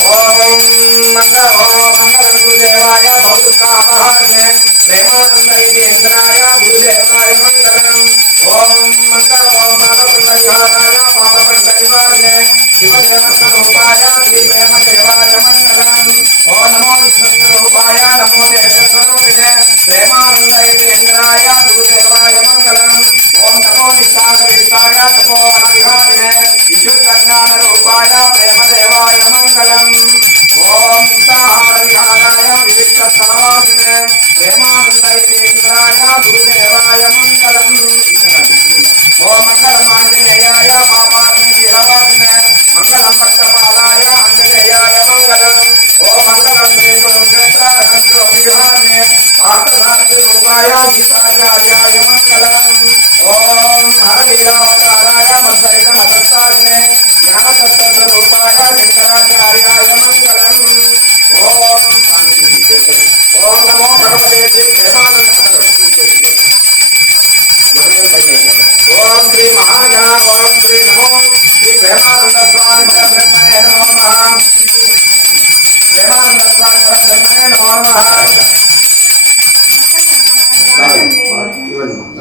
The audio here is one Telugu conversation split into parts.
Om Mangala Om Mangala Gurudevaya Parthasarathi రూపాయ గీతాచార్యాయ మంగళం ఓం హరలీలావతారాయ మద్వైత మతస్థాయినే జ్ఞానతత్వస్వరూపాయ శంకరాచార్యాయ మంగళం ఓం శాంతి ఓం నమో భగవతే శ్రీ ప్రేమానంద ఓం శ్రీ మహాగణ ఓం శ్రీ నమో శ్రీ ప్రేమానంద స్వామి పరబ్రహ్మణే నమో నమః ప్రేమానంద స్వామి పరబ్రహ్మణే నమో నమః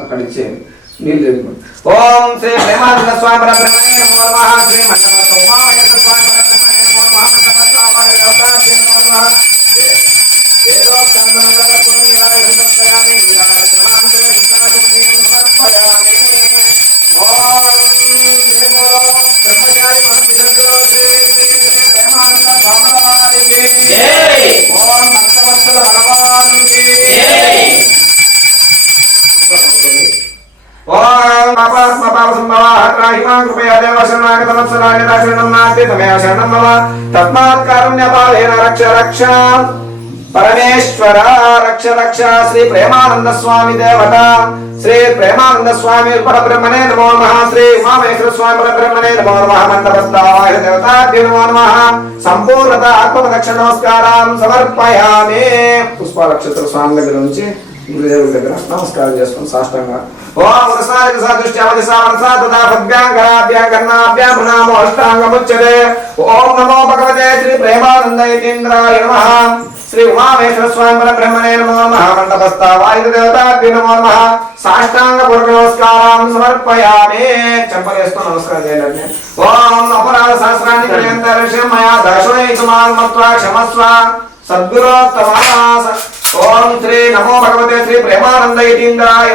అక్కడ ఇచ్చేయండి నీళ్ళు తెచ్చుకోండి ఓం శ్రీ ప్రేమానంద స్వామి పరబ్రహ్మణే నమో నమః శ్రీ మండప సోమామయేశ్వర స్వామి పరబ్రహ్మణే నమో నమః మండప స్వామి దేవతాభ్యో నమో నమః వేదోక్తంగమంగళ పుణ్యాయ సంతయామి విరాజ సమాంతర సిద్ధాచమనీయం సమర్పయామి ఓం శ్రీ బోలో బ్రహ్మచారి మహర్షి శ్రీ శ్రీ శ్రీ ప్రేమానంద స్వామి జై. ఓం భక్తవత్సల భగవానుకి ఓం పాపాత్మ పాప సంభవాః త్రాహిమాం కృపయా దేవ శరణాగత వత్సలాయ నాస్తి తమయా శరణం మమ తస్మాత్ కారుణ్యపాలేన రక్ష రక్ష పరమేశ్వర రక్ష రక్ష శ్రీ ప్రేమానంద స్వామి దేవత శ్రీ ప్రేమానంద స్వామి పరబ్రహ్మణే నమో నమః. శ్రీ ఉమామేశ్వర స్వామి పరబ్రహ్మణే నమో నమః. మండపస్థాయ దేవతాభ్య నమో నమః. సంపూర్ణత ఆత్మదక్ష నమస్కారం సమర్పయామి. పుష్పాలక్షత్ర స్వామి దగ్గర నుంచి గురుదేవుడి దగ్గర నమస్కారం చేసుకుని సాష్టంగా. ఓం వరసాయ సాదృష్ట్యా వజసా మనసా తదా భగ్భ్యాం కర్ణాభ్యాం ప్రణామో అష్టాంగముచ్యతే. ఓం నమో భగవతే శ్రీ ప్రేమానంద నమః. శ్రీ ఉమామేశ్వర స్వామి పరబ్రహ్మణే నమో నమః. మండపస్థ వాయుద నమో నమః. సాష్టాంగ పూర్వ నమస్కారం సమర్పయామి. చెంపలేస్తూ నమస్కారం ఓం అపరాధ సహస్రాన్ని మయా మత్వా క్షమస్వ ఓం శ్రీ నమో భగవతే శ్రీ ప్రేమానంద యతీంద్రాయ